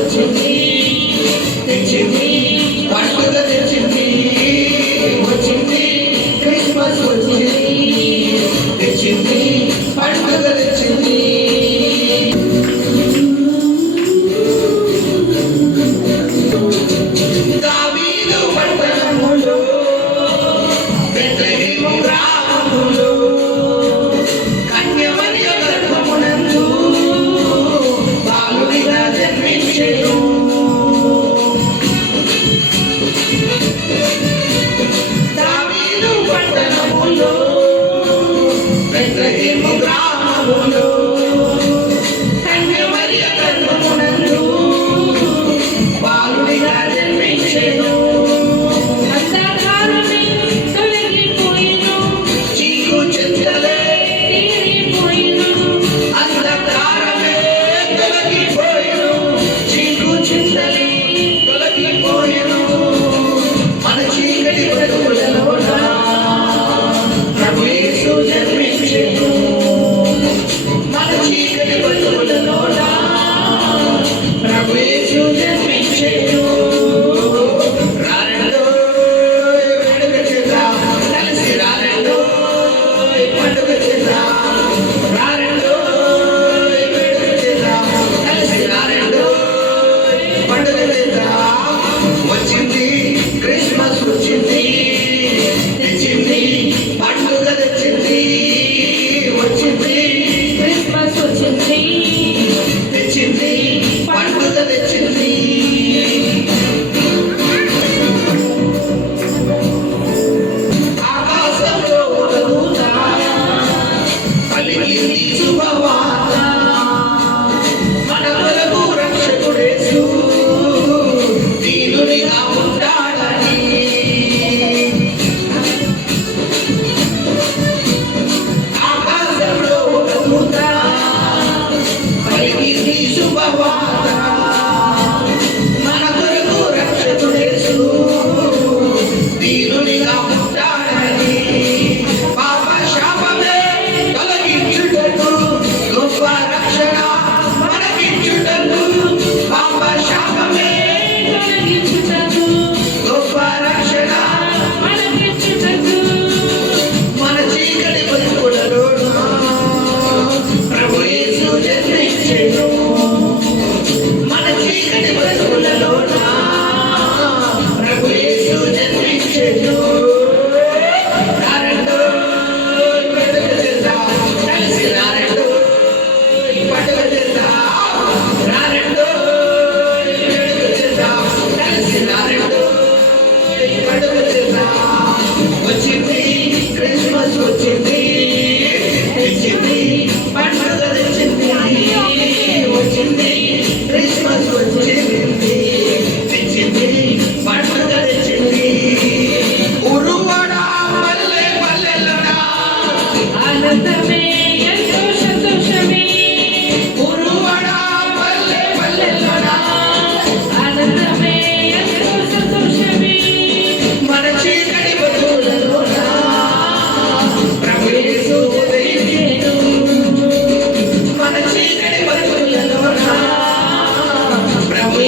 వచ్చింది తెచ్చింది పండుగ తెచ్చింది వచ్చింది క్రిస్మస్ వచ్చింది తెచ్చింది పండుగ తెచ్చింది దావీదు పట్టణములో బెత్లెహేము గ్రామములో కన్యమరియ గర్భమునందు బాలుడిగా జన్మించెను దావీదు పట్టణములో బెత్లెహేము గ్రామములో కన్యమరియ గర్భమునందు బాలుడిగా జన్మించెను అంధకారమే తొలగిపోయెను చీకు చింతలే తీరిపోయెను అంధకారమే తొలగిపోయెను చీకు చింతలే తొలగిపోయెను మన చీకటి బ్రతుకులలోన ప్రభు యేసు జన్మించెను మన చీకటి బ్రతుకులలోన ప్రభు యేసు జన్మించెను రారండో వేడుక చేద్దాం కలిసి రారండో పండుగ చేద్దాం రారండో వేడుక చేద్దాం కలిసి రారండో పండుగ చేద్దాం వచ్చింది క్రిస్మస్ వచ్చింది తెచ్చింది పండుగ తెచ్చింది వచ్చింది క్రిస్మస్ వచ్చింది తెచ్చింది పండుగ తెచ్చింది ఆకాశంలో ఒక దూత పలికింది శుభవార్త మన కొరకు రక్షకుడేసు దీనునిగా ఉంటాడని ఆకాశంలో ఒక దూత పలికింది శుభవార్త మన కొరకు రక్షకుడేసు దీనునిగా ఉంటాడని పాప శాపమే తొలగించుటకు గొప్ప రక్షణ మనకిచ్చుటకు పాప శాపమే తొలగించుటకు గొప్ప రక్షణ మనకిచ్చుటకు మన చీకటి బతుకులలోన ప్రభు యేసు జన్మించెను మన చీకటి బతుకులలోన ప్రభు యేసు జన్మించెను రారండో పండుగ చేద్దాం కలిసి రారండో పండుగ చేద్దాం రారండో వేడుక చేద్దాం కలిసి రారండో పండుగ చేద్దాం వచ్చింది క్రిస్మస్ వచ్చింది తెచ్చింది పండుగ తెచ్చింది వచ్చింది క్రిస్మస్ వచ్చింది తెచ్చింది పండుగ తెచ్చింది ఉరువడా పల్లె పల్లెలడా ఆనందమే ఎంతో సంతోషమే ఉరువడా పల్లె పల్లెలడా ఆనందమే ఎంతో సంతోషమే మన చీకటి బతుకులలోన ప్రభు యేసు ఉదయించెను మన చీకటి బతుకులలోన ప్రభు